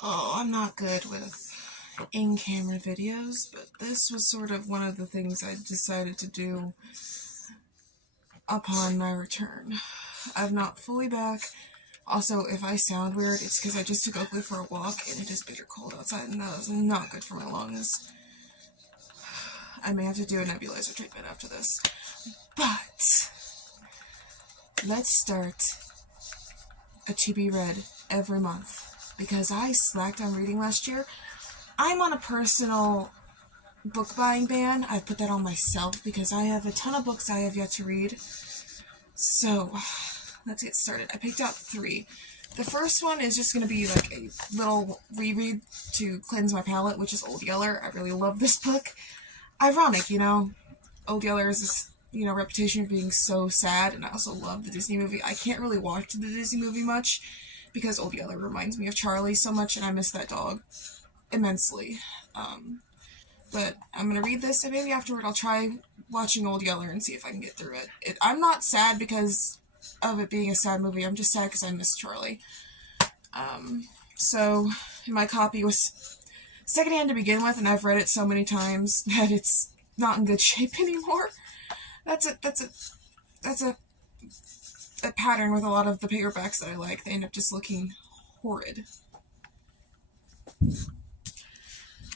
Oh, I'm not good with in-camera videos, but this was sort of one of the things I decided to do upon my return. I'm not fully back. Also, if I sound weird, it's because I just took Oakley for a walk and it is bitter cold outside, and that was not good for my lungs. I may have to do a nebulizer treatment after this. But let's start a TB read every month. Because I slacked on reading last year. I'm on a personal book buying ban. I've put that on myself because I have a ton of books I have yet to read. So, let's get started. I picked out 3. The first one is just going to be like a little reread to cleanse my palate, which is Old Yeller. I really love this book. Ironic, you know. Old Yeller is this, reputation of being so sad, and I also love the Disney movie. I can't really watch the Disney movie much because Old Yeller reminds me of Charlie so much, and I miss that dog immensely. But I'm going to read this, and maybe afterward I'll try watching Old Yeller and see if I can get through it. I'm not sad because of it being a sad movie. I'm just sad because I miss Charlie. So my copy was secondhand to begin with, and I've read it so many times that it's not in good shape anymore. That's a pattern with a lot of the paperbacks that I like. They end up just looking horrid.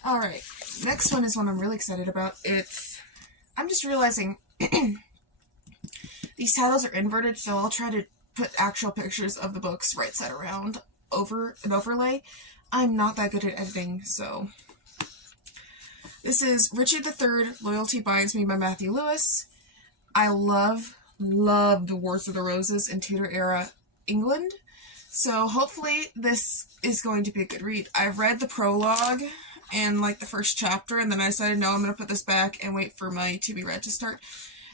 Alright, next one is one I'm really excited about. I'm just realizing these titles are inverted, so I'll try to put actual pictures of the books right side around over an overlay. I'm not that good at editing, so. This is Richard III, Loyalty Binds Me by Matthew Lewis. I love the Wars of the Roses in Tudor era England, so hopefully this is going to be a good read. I've read the prologue and the first chapter, and then I decided, no, I'm going to put this back and wait for my to be read to start.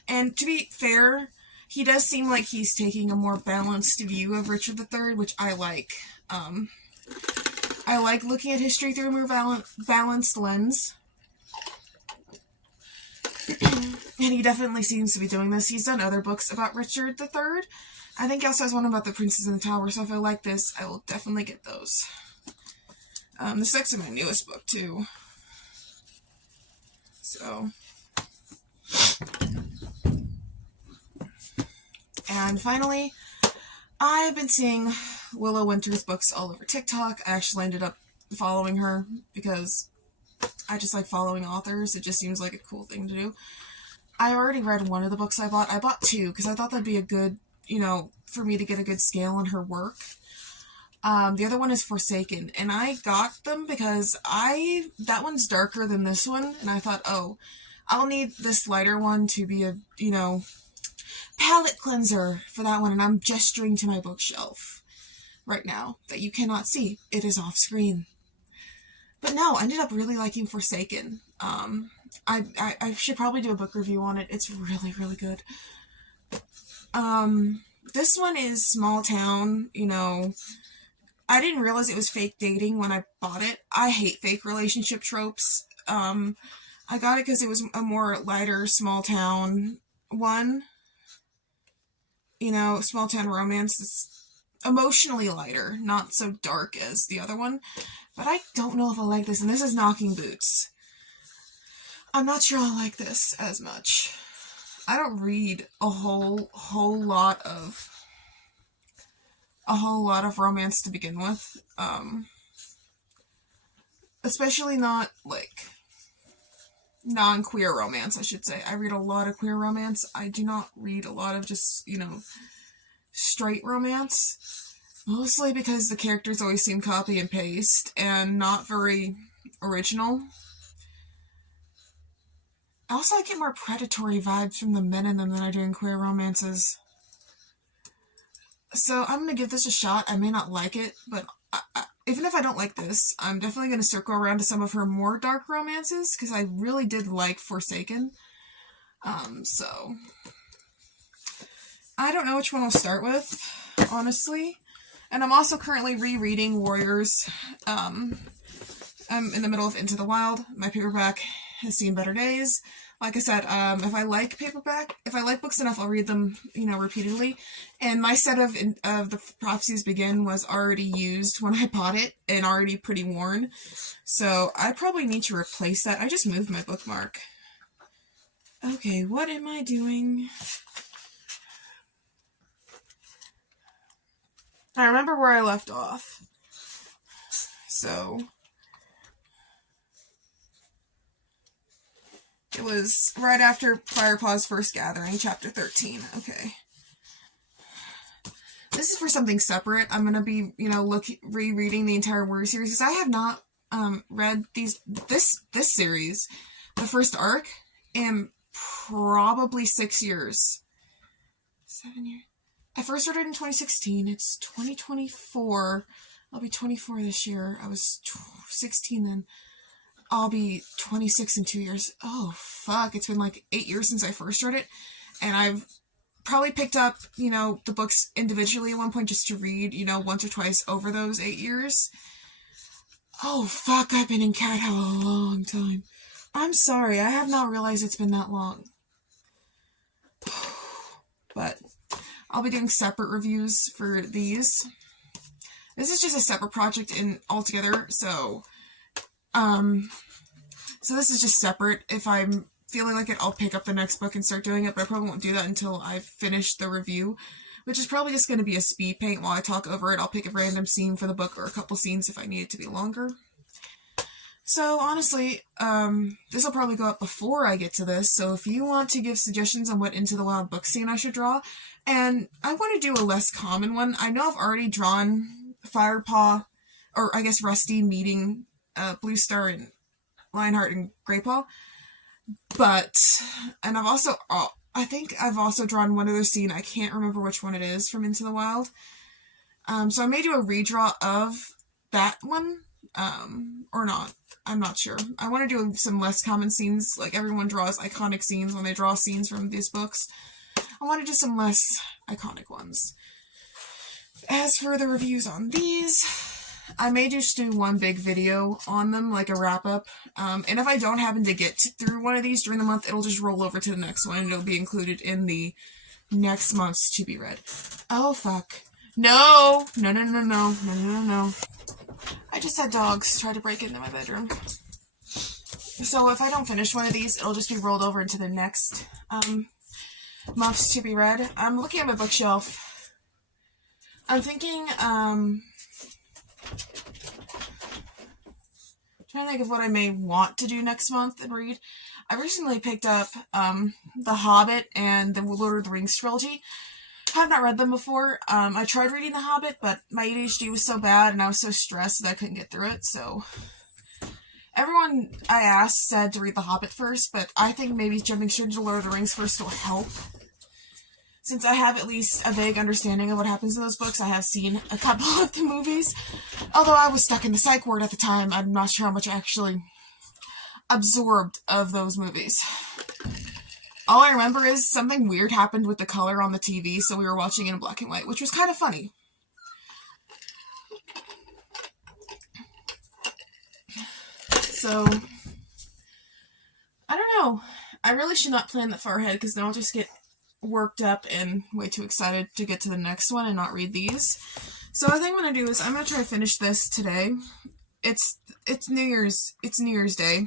And to be fair, he does seem like he's taking a more balanced view of Richard III, which I like. I like looking at history through a more balanced lens. And he definitely seems to be doing this. He's done other books about Richard III. I think he also has one about the Princess in the Tower, so if I like this, I will definitely get those. This is actually my newest book, too. So. And finally, I've been seeing Willow Winter's books all over TikTok. I actually ended up following her because I just like following authors. It just seems like a cool thing to do. I already read one of the books I bought. I bought 2 because I thought that'd be a good, for me to get a good scale on her work. The other one is Forsaken, and I got them because that one's darker than this one, and I thought, oh, I'll need this lighter one to be a, palette cleanser for that one, and I'm gesturing to my bookshelf right now that you cannot see. It is off screen. But no, I ended up really liking Forsaken. I should probably do a book review on it. It's really, really good. This one is small town, I didn't realize it was fake dating when I bought it. I hate fake relationship tropes. I got it because it was a more lighter small town one. Small town romance is emotionally lighter, not so dark as the other one. But I don't know if I like this, and this is Knocking Boots. I'm not sure I like this as much. I don't read a whole lot of romance to begin with. Especially not, non-queer romance, I should say. I read a lot of queer romance. I do not read a lot of just, straight romance. Mostly because the characters always seem copy and paste and not very original. Also, I get more predatory vibes from the men in them than I do in queer romances. So I'm going to give this a shot. I may not like it, but even if I don't like this, I'm definitely going to circle around to some of her more dark romances, because I really did like Forsaken. So I don't know which one I'll start with, honestly. And I'm also currently rereading Warriors. I'm in the middle of Into the Wild. My paperback has seen better days. Like I said, if I like books enough, I'll read them, repeatedly. And my set of the Prophecies Begin was already used when I bought it and already pretty worn. So I probably need to replace that. I just moved my bookmark. Okay, what am I doing? I remember where I left off. So it was right after Firepaw's First Gathering, chapter 13. Okay. This is for something separate. I'm going to be, rereading the entire Warrior series, because I have not read this series, the first arc, in probably 6 years. 7 years. I first started in 2016. It's 2024. I'll be 24 this year. I was 16 then. I'll be 26 in 2 years. Oh, fuck. It's been like 8 years since I first read it. And I've probably picked up, the books individually at one point just to read, once or twice over those 8 years. Oh, fuck. I've been in cat hell a long time. I'm sorry. I have not realized it's been that long. But I'll be doing separate reviews for these. This is just a separate project altogether, so this is just separate. If I'm feeling like it, I'll pick up the next book and start doing it, but I probably won't do that until I've finished the review, which is probably just going to be a speed paint while I talk over it. I'll pick a random scene for the book or a couple scenes if I need it to be longer. So, honestly, this will probably go up before I get to this, so if you want to give suggestions on what Into the Wild book scene I should draw, and I want to do a less common one. I know I've already drawn Firepaw, or I guess Rusty meeting Blue Star and Lionheart and Greypaw, and I think I've also drawn one other scene. I can't remember which one it is from Into the Wild. So I may do a redraw of that one, or not. I'm not sure. I want to do some less common scenes, like everyone draws iconic scenes when they draw scenes from these books. I want to do some less iconic ones. As for the reviews on these, I may just do one big video on them, like a wrap-up. And if I don't happen to get through one of these during the month, it'll just roll over to the next one, and it'll be included in the next month's to be read. Oh, fuck. No! No. I just had dogs try to break into my bedroom. So if I don't finish one of these, it'll just be rolled over into the next month's to be read. I'm looking at my bookshelf. I'm thinking, trying to think of what I may want to do next month and read. I recently picked up The Hobbit and the Lord of the Rings trilogy. I have not read them before. I tried reading The Hobbit, but my ADHD was so bad and I was so stressed that I couldn't get through it, so everyone I asked said to read The Hobbit first, but I think maybe jumping straight into Lord of the Rings first will help. Since I have at least a vague understanding of what happens in those books, I have seen a couple of the movies. Although I was stuck in the psych ward at the time, I'm not sure how much I actually absorbed of those movies. All I remember is something weird happened with the color on the TV, so we were watching it in black and white, which was kind of funny. So, I don't know. I really should not plan that far ahead, because then I'll just get worked up and way too excited to get to the next one and not read these. So I think what I'm going to do is I'm going to try to finish this today. It's New Year's Day.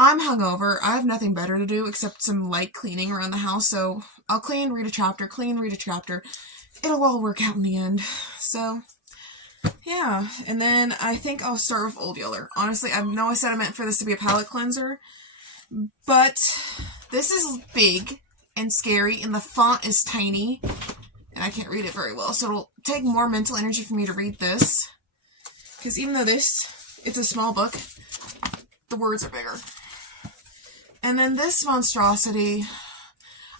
I'm hungover. I have nothing better to do except some light cleaning around the house, so I'll clean, read a chapter, clean, read a chapter. It'll all work out in the end. So, yeah. And then I think I'll start with Old Yeller. Honestly, I know I said I meant for this to be a palette cleanser, but this is big and scary, and the font is tiny, and I can't read it very well, so it'll take more mental energy for me to read this, because even though it's a small book, the words are bigger. And then this monstrosity,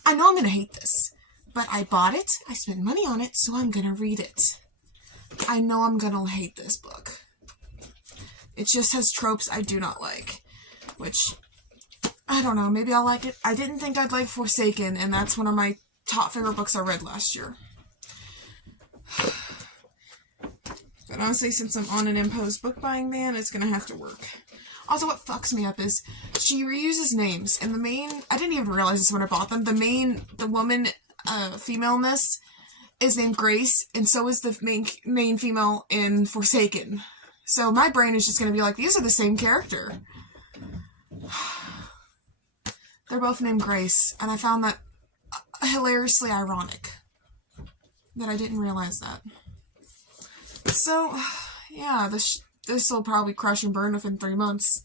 I know I'm going to hate this, but I bought it, I spent money on it, so I'm going to read it. I know I'm going to hate this book. It just has tropes I do not like, which, I don't know, maybe I'll like it. I didn't think I'd like Forsaken, and that's one of my top favorite books I read last year. But honestly, since I'm on an imposed book buying ban, it's going to have to work. Also, what fucks me up is she reuses names, and the main, I didn't even realize this when I bought them, the woman, female in this, is named Grace, and so is the main female in Forsaken. So my brain is just gonna be like, these are the same character. They're both named Grace, and I found that hilariously ironic. That I didn't realize that. So, yeah, this will probably crash and burn within 3 months.